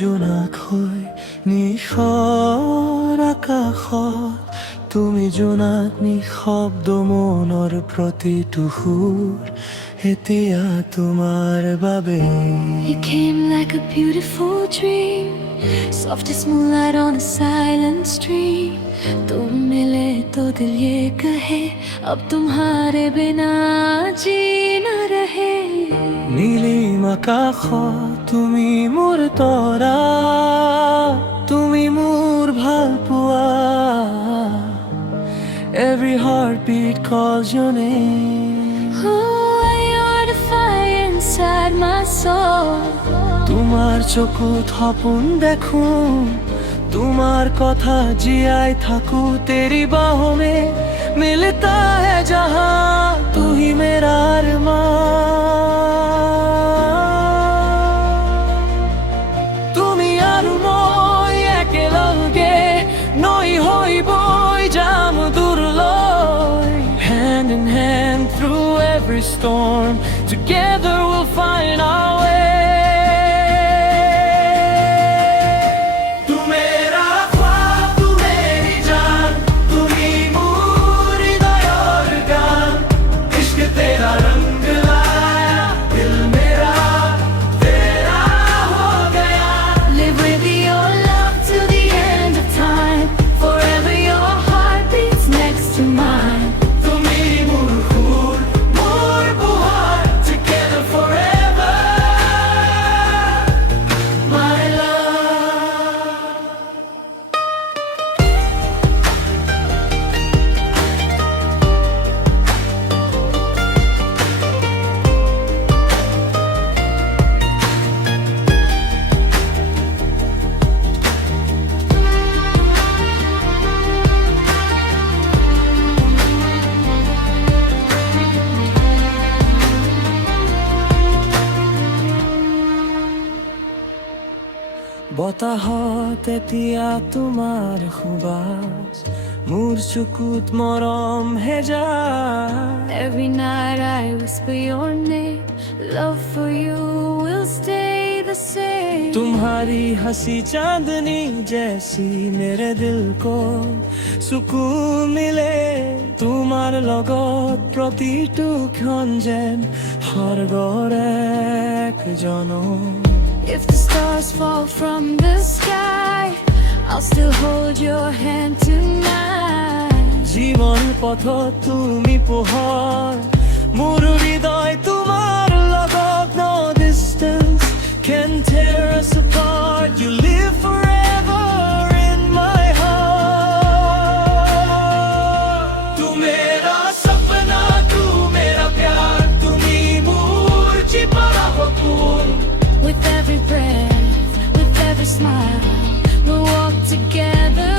জোনাক হৈ নিশৰ আকাশত তুমি জোনাক নিশব্দ মনৰ প্ৰতিটো সুৰ এতিয়া তোমাৰ বাবে You came like a beautiful dream, softest moonlight on a silent stream. तुम मिले तो दिल ये कहे अब तुम्हारे बिना जी न रहे। নীলিম আকাশত তুমি মোৰ তৰা তুমি মোৰ ভাল পোৱা Every heartbeat calls your name Oh, you're the fire inside my soul. তোমাৰ চকুত সপোন দেখো তোমাৰ কথা জীয়াই থাকো तेरी बाहों में मिलता है जहां तू ही मेरा अरमान তুমি আৰু মই একেলগে নৈ হৈ বৈ যাম দূৰলৈ Hand in hand through every storm Together we'll find our way Live with your love till the end of time. Forever your heart beats next to mine. Together forever my love বতাহত এতিয়া তোমাৰ সুবাস মোৰ চকুত মৰম হেজাৰ Every night I whisper your name. Love for you will stay the same. तुम्हारी हंसी चांदनी जैसी मेरे दिल को सुकून मिले তোমাৰ লগত প্ৰতিটো ক্ষণ যেন স্বৰ্গৰ এক জনম If the stars fall from the sky, I'll still hold your hand tonight. জীবন পথত তুমি পোহৰ মোৰ হৃদয় তোমাৰ লগত No distance can tear us apart You live forever in my heart तू मेरा सपना तू मेरा प्यार तुम्ही मूर्छी पड़ा हो खून With every breath, with every smile, we'll walk together.